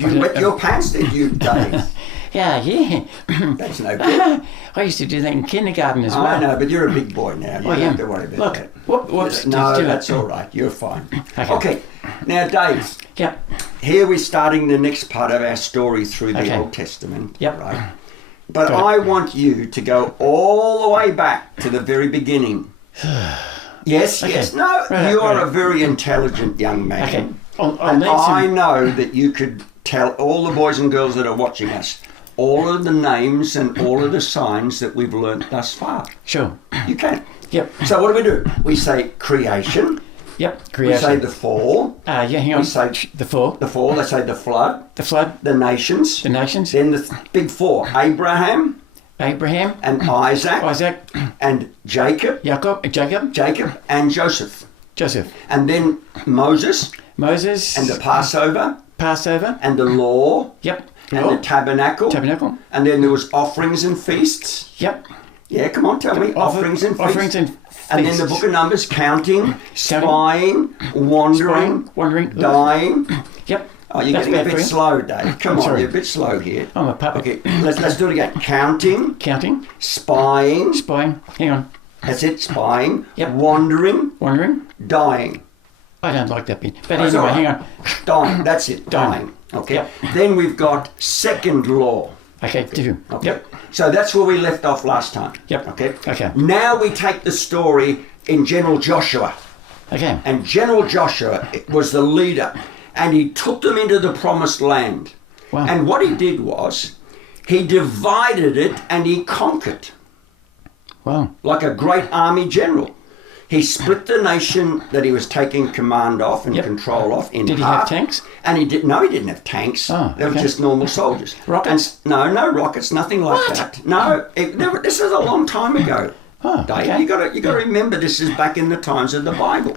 You wet your pants, did you, Dave? Yeah. That's no good. I used to do that in kindergarten as well. I know, but you're a big boy now. You don't have to worry about Look, that. whoops. No, do that's it. all right. You're fine. Okay. Now, Dave, Yep. here we're starting the next part of our story through the Okay. Old Testament. Yep. Right? But Got it. I want you to go all the way back to the very beginning. Yes. No, Right, you are right. a very intelligent young man. Okay. I'll And need I some. know that you could tell all the boys and girls that are watching us all of the names and all of the signs that we've learnt thus far. Sure. You can. Yep. So what do? We say creation. Yep. We Creation. say the fall. Hang on. We say the four. the fall. They say the flood. The flood. The nations. The nations. Then the big four: Abraham Abraham. and Isaac Isaac. and Jacob Jacob. and Joseph. Joseph. And then Moses Moses. and the Passover Passover. and the law Yep. and Law. the tabernacle. Tabernacle. And then there was offerings and feasts. Yep. Yeah, come on, tell me. Offerings and feasts. Offerings and And then the book of Numbers, counting, spying, wandering, Wandering. dying. Yep. Oh, you're That's getting a bad bit for you. slow, Dave. Come on, sorry. you're a bit slow here. I'm a puppet. Okay, let's do it again. Counting, Counting. spying. Spying. Hang on. That's it, spying. Yep. Wandering, Wandering. dying. I don't like that bit. But That's anyway, all right. hang on. Dying, that's it, Dying. dying. Okay. Yep. Then we've got second law. Okay. Do. Okay. Yep. So that's where we left off last time. Yep. Okay. Okay. Now we take the story in General Joshua. Okay. And General Joshua was the leader, and he took them into the promised land. Wow. And what he did was, he divided it and he conquered, Wow. like a great army general. He split the nation that he was taking command of and Yep. control of in Did he half. have tanks? And he didn't have tanks. Oh, They were okay. just normal soldiers. Rockets? And, no rockets, nothing like that. No, this is a long time ago. Oh, Dave, okay. you got to remember this is back in the times of the Bible.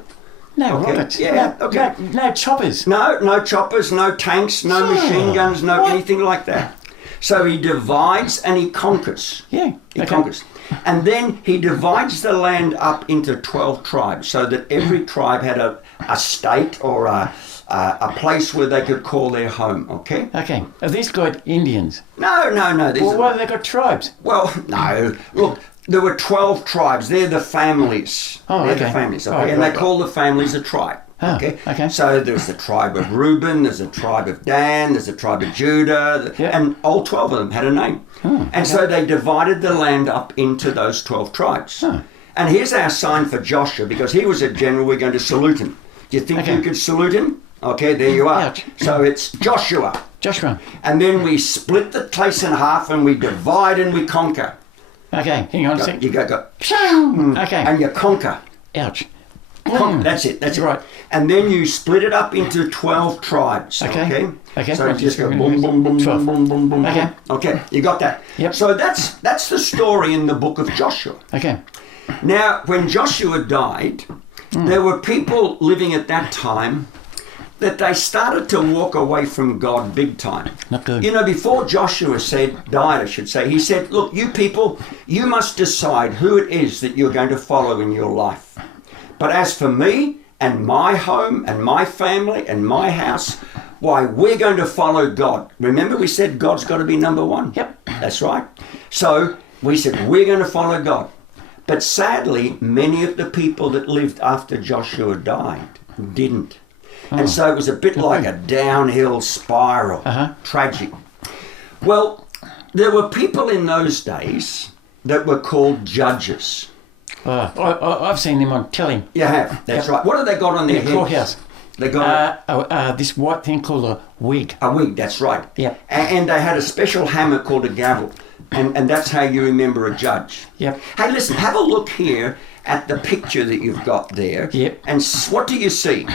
No Okay. rockets. Yeah, No, okay. No choppers. No choppers, no tanks, no Yeah. machine guns, no What? anything like that. So he divides and he conquers. Yeah. He Okay. conquers. And then he divides the land up into 12 tribes so that every tribe had a state or a place where they could call their home, okay? Okay. Are these got Indians? No. These Well, are, why have they got tribes? well, no. Look, there were 12 tribes. They're the families. Oh, They're the okay. families, okay? Oh, and right, they call the families a tribe. Oh, Okay. okay. So there's the tribe of Reuben, there's a tribe of Dan, there's a tribe of Judah, Yeah. and all 12 of them had a name. And so they divided the land up into those 12 tribes. And here's our sign for Joshua, because he was a general, we're going to salute him. Do you think Okay. you could salute him? Okay, there you are. Ouch. So it's Joshua. Joshua. And then we split the place in half and we divide and we conquer. Okay. Hang on a sec. You go, Okay. and you conquer. Ouch. That's it. That's Right. it. And then you split it up into 12 tribes. Okay. Okay. So Right, just go just boom, boom, boom, 12. boom, boom, boom, boom. Okay. Okay. You got that. Yep. So that's the story in the book of Joshua. Okay. Now, when Joshua died, there were people living at that time that they started to walk away from God big time. Not good. You know, before Joshua died, I should say, he said, look, you people, you must decide who it is that you're going to follow in your life. But as for me and my home and my family and my house, why, we're going to follow God. Remember we said God's got to be number one? Yep. That's right. So we said, we're going to follow God. But sadly, many of the people that lived after Joshua died didn't. And so it was a bit like a downhill spiral. Tragic. Well, there were people in those days that were called judges. I've seen them on telly. You have, that's right. What have they got on their In the heads? courthouse. They got This white thing called a wig. a wig, that's right. Yep. And they had a special hammer called a gavel. And that's how you remember a judge. Yep. Hey, listen, have a look here at the picture that you've got there. Yep. And what do you see?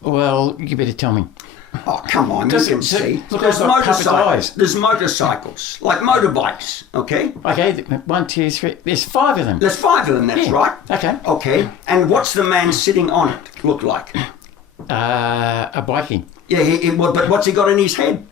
Well, you better tell me. Oh, come on, you can see. Look, There's I've got puppet motorcycles. eyes. There's motorcycles, like motorbikes, okay? Okay, 1, 2, 3. There's 5 of them. There's 5 of them, that's Yeah, right. okay. Okay, and what's the man sitting on it look like? A bikie. Yeah, but what's he got in his head?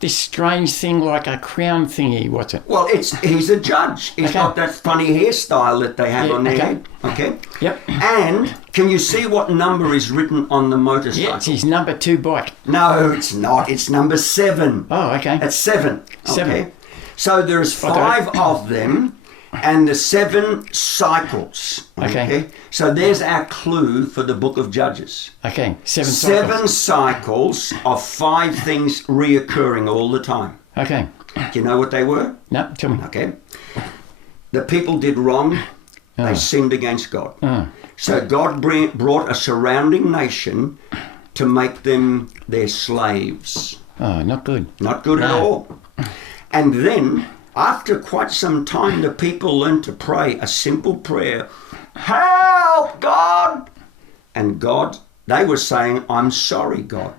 This strange thing like a crown thingy. What's it? Well, he's a judge. He's Okay. got that funny hairstyle that they have Yeah, on their okay. head, okay? Yep. And Can you see what number is written on the motorcycle? Yeah, it's his number 2 bike. No, it's not. It's number 7. Oh, okay. It's 7. 7. Okay. So there's 5 of them and the 7 cycles. Okay. So there's our clue for the book of Judges. Okay, 7 cycles. 7 cycles of 5 things reoccurring all the time. Okay. Do you know what they were? No, tell me. Okay. The people did wrong. They Oh. sinned against God. Oh. So God brought a surrounding nation to make them their slaves. Oh, not good. Not good at No. all. And then, after quite some time, the people learned to pray a simple prayer, "Help, God!" And God, they were saying, "I'm sorry, God."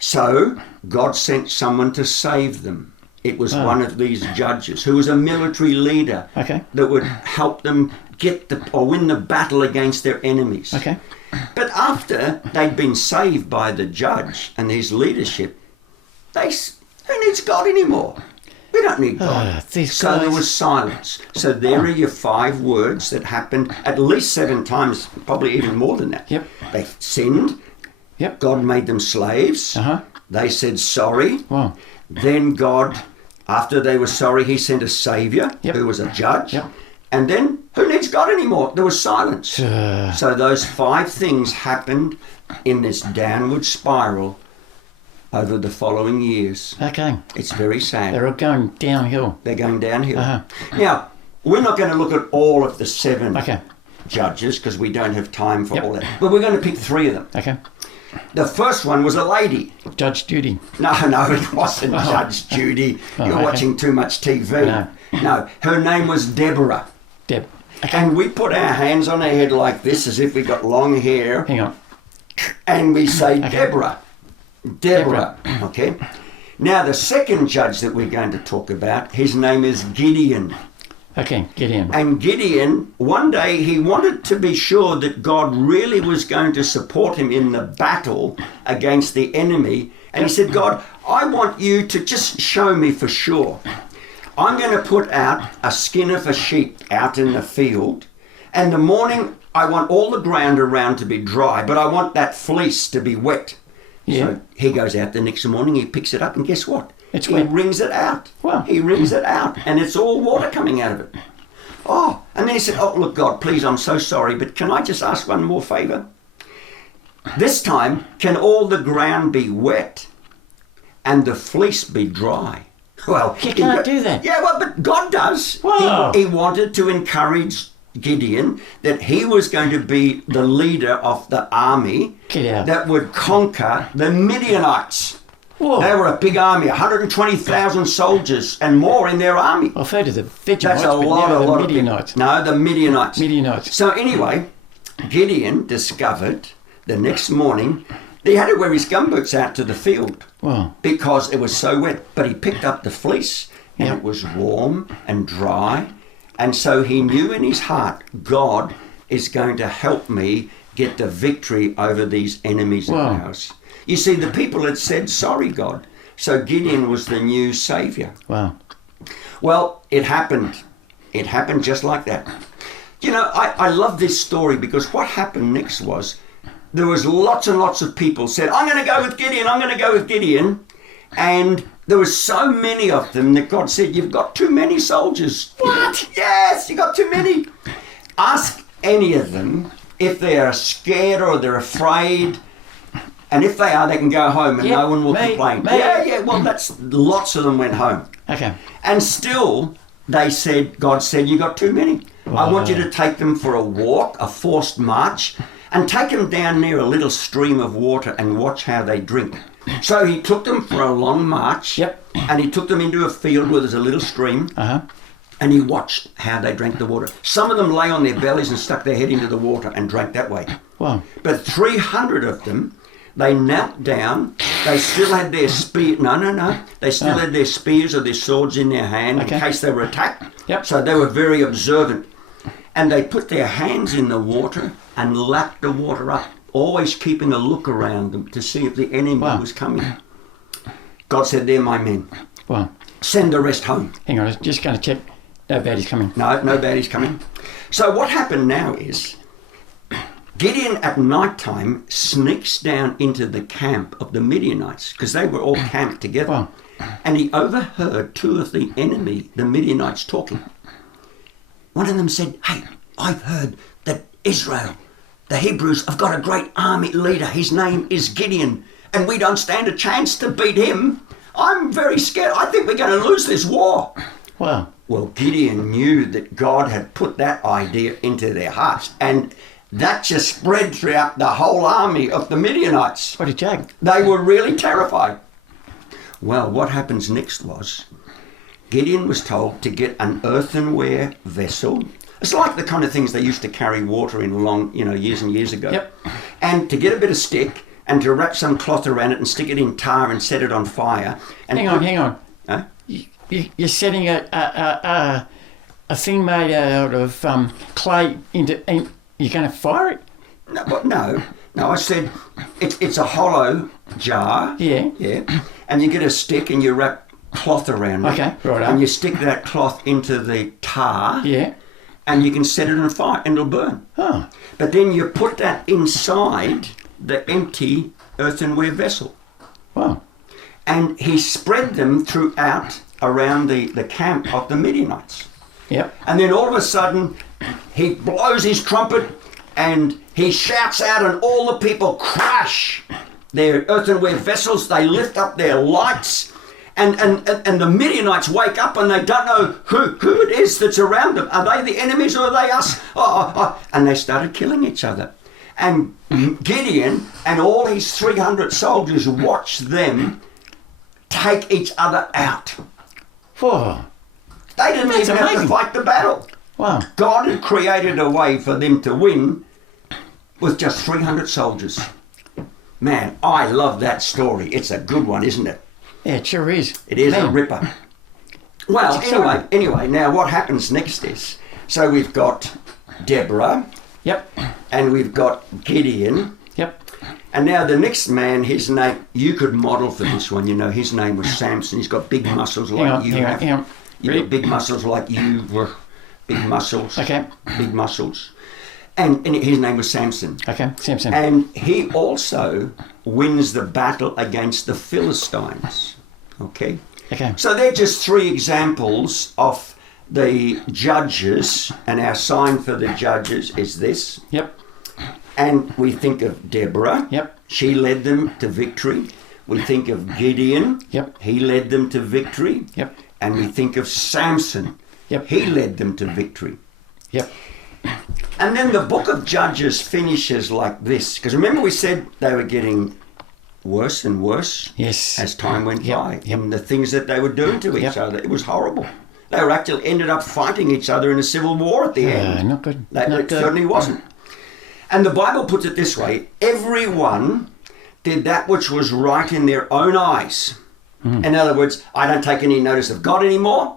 So God sent someone to save them. It was one of these judges who was a military leader Okay. that would help them get or win the battle against their enemies. Okay. But after they'd been saved by the judge and his leadership, who needs God anymore? We don't need God. These So there guys. was silence. So there are your 5 words that happened at least 7 times, probably even more than that. Yep. They sinned. Yep. God made them slaves. Uh-huh. They said sorry. Wow. Then God, after they were sorry, he sent a savior Yep. who was a judge. Yep. And then, who needs God anymore? There was silence. So those 5 things happened in this downward spiral over the following years. Okay. It's very sad. They're all going downhill. They're going downhill. Uh-huh. Now, we're not going to look at all of the 7 Okay. judges because we don't have time for Yep. all that. But we're going to pick 3 of them. Okay. The first one was a lady. Judge Judy. No, it wasn't Judge Judy. You're okay. watching too much TV. No, her name was Deborah. Deb. Okay. And we put our hands on her head like this as if we got long hair. Hang on. And we say, Deborah. Deborah. Okay. Now, the second judge that we're going to talk about, his name is Gideon. Okay, get in. And Gideon, one day he wanted to be sure that God really was going to support him in the battle against the enemy. And he said, God, I want you to just show me for sure. I'm going to put out a skin of a sheep out in the field. And the morning, I want all the ground around to be dry, but I want that fleece to be wet. Yeah. So he goes out the next morning, he picks it up, and guess what? It's he wet. wrings it out. Wow. He wrings it out, and it's all water coming out of it. Oh, and then he said, oh, look, God, please, I'm so sorry, but can I just ask one more favour? This time, can all the ground be wet and the fleece be dry? Well, You can't do that. Yeah, well, but God does. Wow. He wanted to encourage Gideon that he was going to be the leader of the army Get out. that would conquer the Midianites. Whoa. They were a big army, 120,000 soldiers and more in their army. I've heard of the Vegemites, That's a but lot, never a the lot of people. Midianites. No, the Midianites. Midianites. So anyway, Gideon discovered the next morning that he had to wear his gumboots out to the field Wow. because it was so wet. But he picked up the fleece and Yep. it was warm and dry. And so he knew in his heart, God is going to help me get the victory over these enemies Wow. of ours. You see, the people had said, sorry, God. So Gideon was the new saviour. Wow. Well, it happened. It happened just like that. You know, I love this story because what happened next was there was lots and lots of people said, I'm going to go with Gideon, I'm going to go with Gideon. And there were so many of them that God said, you've got too many soldiers. What? Yes, you got too many. Ask any of them if they are scared or they're afraid. And if they are, they can go home and Yep, no one will me, complain. me. Yeah, well, that's lots of them went home. Okay. And still, they said, God said, you got too many. I want you to take them for a walk, a forced march, and take them down near a little stream of water and watch how they drink. So he took them for a long march, Yep. and he took them into a field where there's a little stream, Uh-huh. and he watched how they drank the water. Some of them lay on their bellies and stuck their head into the water and drank that way. Wow. But 300 of them, they knelt down. They still had their spear. No. They still had their spears or their swords in their hand Okay. in case they were attacked. Yep. So they were very observant. And they put their hands in the water and lapped the water up, always keeping a look around them to see if the enemy Wow. was coming. God said, they're my men. Wow. Send the rest home. Hang on, I was just going to check. No baddies coming. No baddies coming. So what happened now is Gideon at night time sneaks down into the camp of the Midianites because they were all camped together. Wow. And he overheard two of the enemy, the Midianites, talking. One of them said, "Hey, I've heard that Israel, the Hebrews, have got a great army leader. His name is Gideon, and we don't stand a chance to beat him. I'm very scared. I think we're going to lose this war." Wow. Well, Gideon knew that God had put that idea into their hearts, and that just spread throughout the whole army of the Midianites. What a joke. They were really terrified. Well, what happens next was Gideon was told to get an earthenware vessel. It's like the kind of things they used to carry water in years and years ago. Yep. And to get a bit of stick and to wrap some cloth around it and stick it in tar and set it on fire. And Hang on. Huh? You're setting a thing made out of clay into, and you're going to fire it? No, I said it's a hollow jar. Yeah. Yeah. And you get a stick and you wrap cloth around it. Okay, right. And you stick that cloth into the tar. Yeah. And you can set it on fire and it'll burn. Oh. But then you put that inside the empty earthenware vessel. Wow. And he spread them throughout around the camp of the Midianites. Yep. And then all of a sudden, he blows his trumpet and he shouts out, and all the people crash their earthenware vessels. They lift up their lights, and the Midianites wake up and they don't know who it is that's around them. Are they the enemies or are they us? And they started killing each other. And Gideon and all his 300 soldiers watched them take each other out. Whoa. They didn't That's even have to amazing. fight the battle. Wow. God had created a way for them to win with just 300 soldiers. Man, I love that story. It's a good one, isn't it? Yeah, it sure is. It is a Man. ripper. Well, It's exciting. anyway, now what happens next is, so we've got Deborah Yep. and we've got Gideon. Yep. And now the next man, his name, you could model for this one, his name was Samson. He's got big muscles like you have. Hang on. You've got big muscles like you were. Big muscles. Okay. Big muscles. And his name was Samson. Okay, Samson. And he also wins the battle against the Philistines. Okay? Okay. So they're just three examples of the judges, and our sign for the judges is this. Yep. And we think of Deborah. Yep. She led them to victory. We think of Gideon. Yep. He led them to victory. Yep. And we think of Samson. Yep. He led them to victory. Yep. And then the book of Judges finishes like this. Because remember we said they were getting worse and worse Yes. as time went Yep, by. yep. And the things that they were doing to each Yep. other. It was horrible. They were actually ended up fighting each other in a civil war at the end. Not good. That Not it good. certainly wasn't. And the Bible puts it this way: everyone did that which was right in their own eyes. In other words, I don't take any notice of God anymore.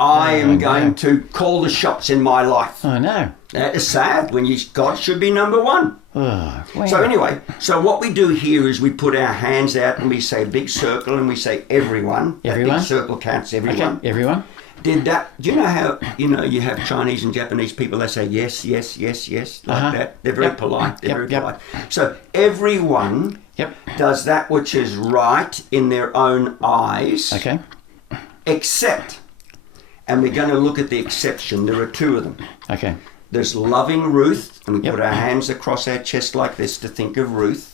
I am going to call the shots in my life. Oh, no. That is sad when God should be number one. Oh, wow. So anyway, so what we do here is we put our hands out and we say big circle and we say everyone. Everyone? That big circle counts everyone. Okay, everyone. Did that? Do you know how you have Chinese and Japanese people? They say yes, yes, yes, yes, like that. They're very Yep. polite. They're Yep, very yep. polite. So everyone Yep. does that which is right in their own eyes, Okay. except, and we're going to look at the exception. There are two of them. Okay. There's loving Ruth, and we Yep. put our hands across our chest like this to think of Ruth,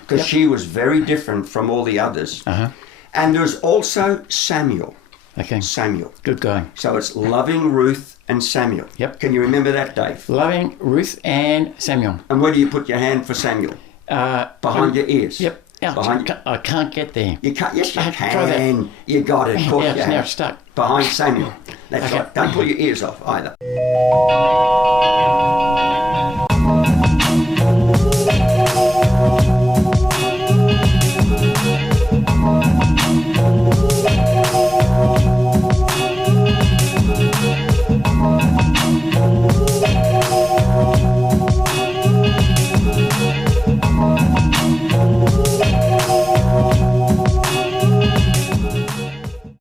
because she was very different from all the others. Uh-huh. And there's also Samuel. Okay. Samuel. Good guy. So it's loving Ruth and Samuel. Yep. Can you remember that, Dave? Loving Ruth and Samuel. And where do you put your hand for Samuel? Behind your ears. Yep. Ouch, Behind I can't get there. You can't. Yes, you I have to try that. can. You got it. Of course Yeah, you it's now have. stuck. Behind Samuel. That's Okay. right. Don't pull your ears off either.